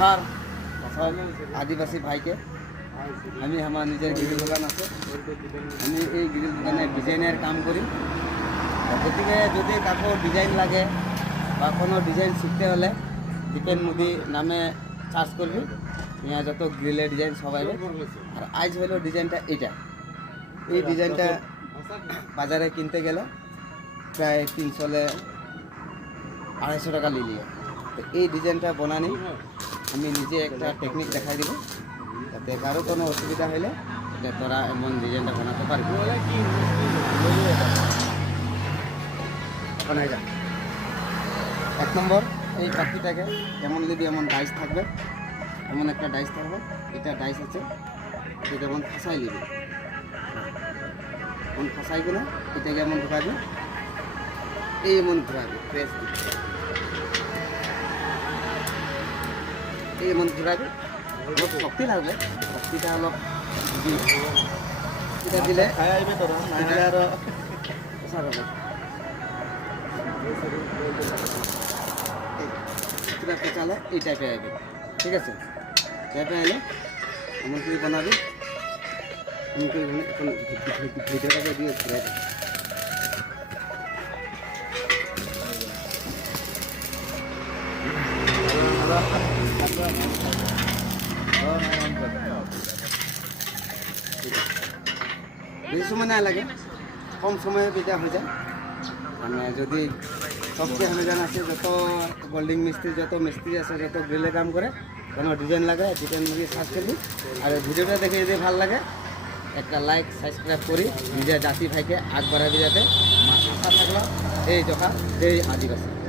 जोहार सब आदिवासी भाई के আমি আমার নিজের গ্রিল দোকান আছে আমি এই গ্রিল দোকানে ডিজাইনের কাম করি গতিকে যদি কাকো ডিজাইন লাগে বা কোনো ডিজাইন শিখতে হলে দীপেন মুদি নামে সার্চ করবি यहाँ যত গ্রিলের ডিজাইন সবাই আর আজ হলো ডিজাইনটা এটা এই ডিজাইনটা বাজারে কিনতে গেলে প্রায় 300-250 টাকা নিয়ে তো এই ডিজাইনটা বানানি আমি নিজে একটা টেকনিক দেখাই দিব যাতে কারো কোনো অসুবিধা হলে যে তোরা এমন ডিজাইনটা বানাতে পারবি বানাই যা 1 নম্বর এই পাখিটাকে যেমন নিবি এমন ডাইস থাকবে এমন একটা ডাইস থাকবে এটা ডাইস আছে এটা যেমন ফাঁসাই নিবি এমন ফাঁসাই গেলে এটাকে এমন ঢুকাবি এই এমন ঘুরাবি প্রেস দিবি এই এমন ঘুরাবি অলপ শক্তি লাগবে শক্তিটা অলপ এটা দিলে পুরা পেঁচালে এই টাইপে আসবে ঠিক আছে টাইপে এলে এমন করে বানাবি এমন করে এখন ভিডিওটাকে দিয়ে ঘুরে বেশি সময় না লাগে কম সময়ে এটা হয়ে যায় মানে যদি সবচেয়ে হমেজান আছে যত গোল্ডিং মিস্ত্রি যত মিস্ত্রি আছে যত গ্রিলে কাম করে কোনো ডিজাইন লাগে ডিজাইন দিয়ে সার্চ করবি আর ভিডিওটা দেখে যদি ভালো লাগে একটা লাইক সাবস্ক্রাইব করি নিজের জাতি ভাইকে আগ বাড়াবি যাতে আশা থাকলো এই জখা এই আদিবাসী।